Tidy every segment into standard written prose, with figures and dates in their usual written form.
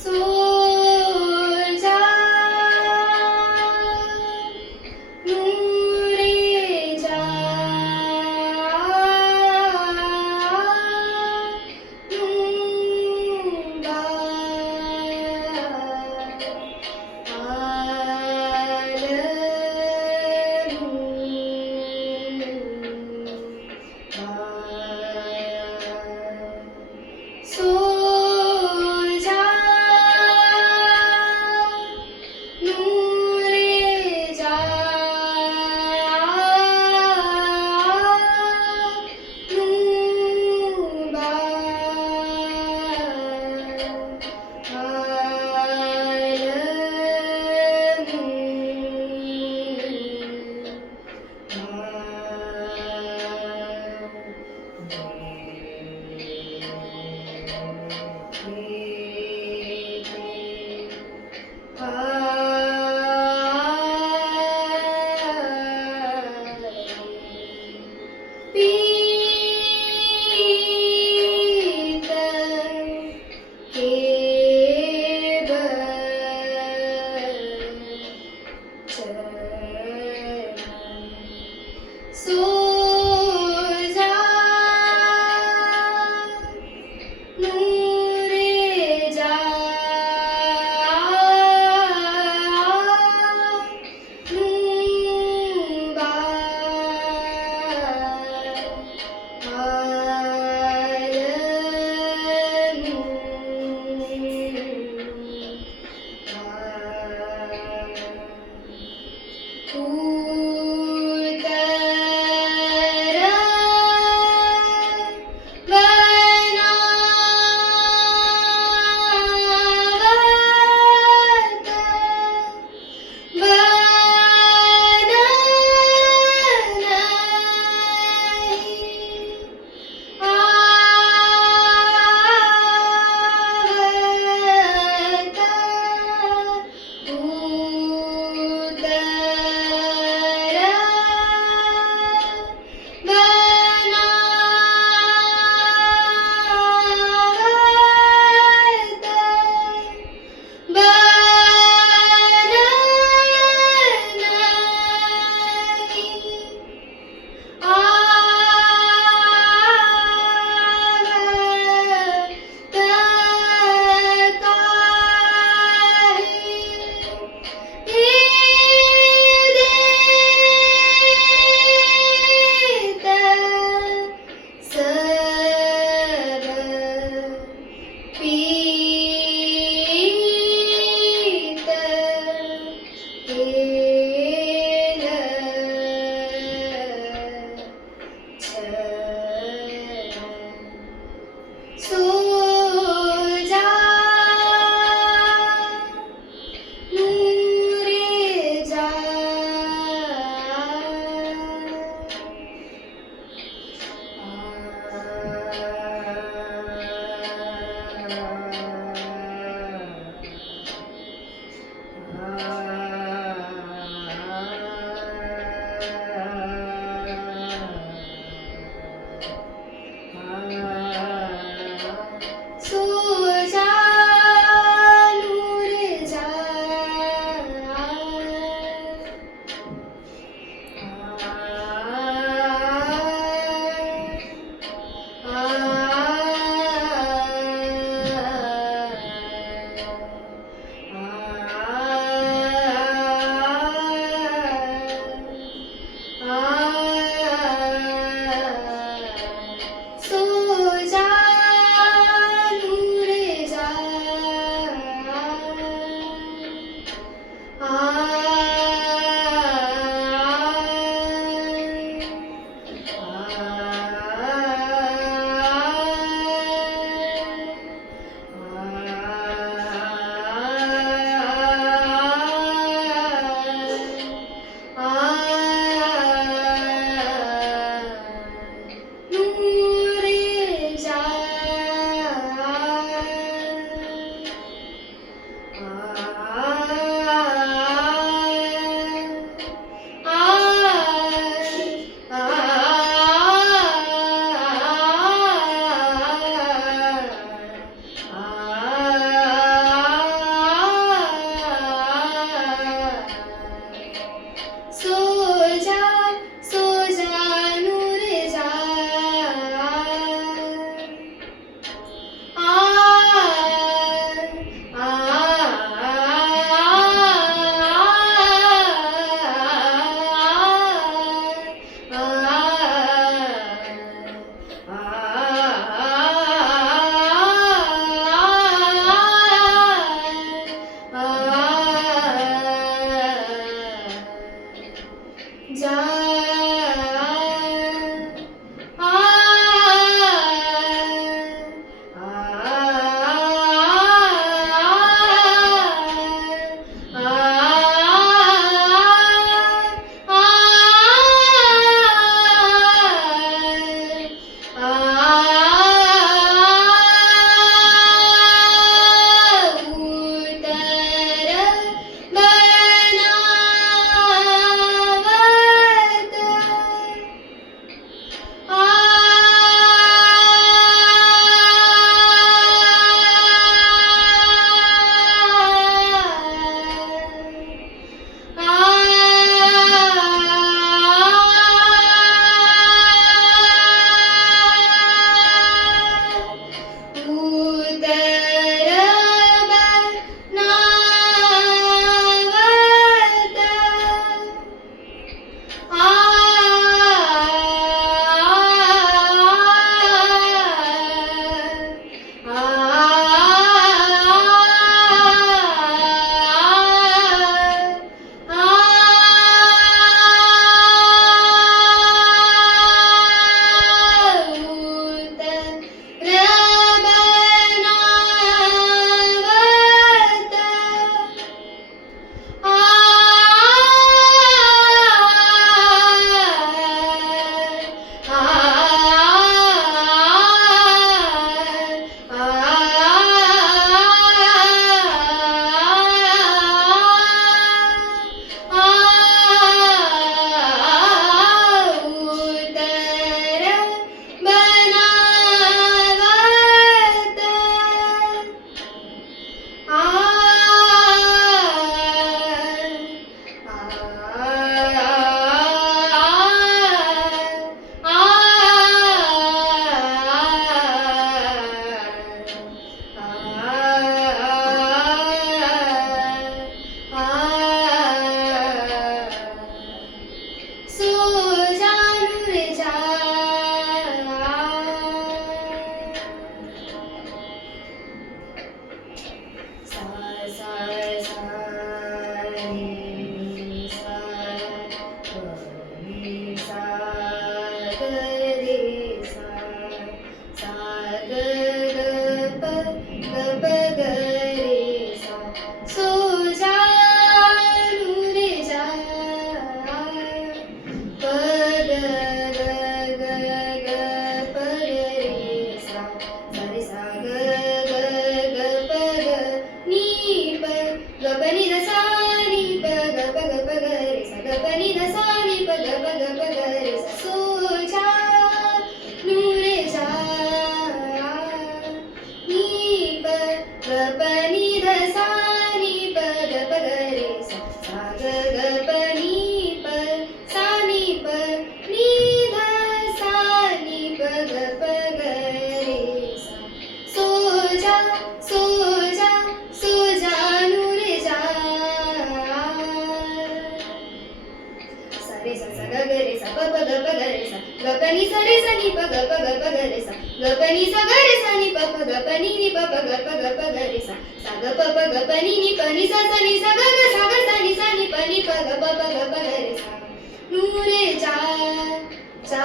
so जा नूरे जा Nuba so जा नूरे जा नूबा सो जा नूरे जा नूबा सो जा नूरे जा सो जा नूरे जा प नि ध सा नि प ग प ग रे सा सा ग ग प नि प सा नि प नि ध सा नि प ग प ग रे सा सो जा सो जा सो जानू रे जा सा रे सा सा ग ग रे सा प प ग प ग रे सा ग प नि सा रे सा नि प ग प ग रे सा ग प नि सा ग रे सा नि प प ग प नि प प ग प रे सा सा ग प प ग प नि प नि सा सा नि सा ग सा नि सा नि प ग प ग रे सा नू रे जा जा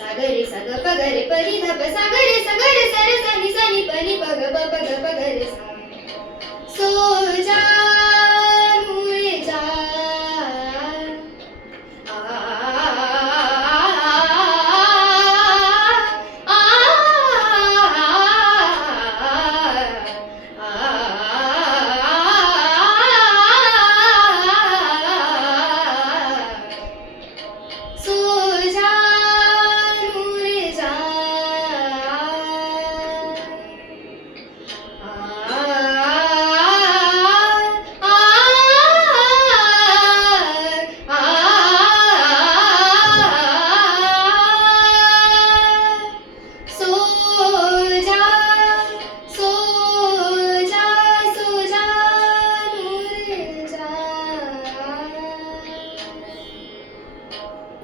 सा ग रे सा ग प ग रे प नि ध प सा ग रे सा रे सा नि सा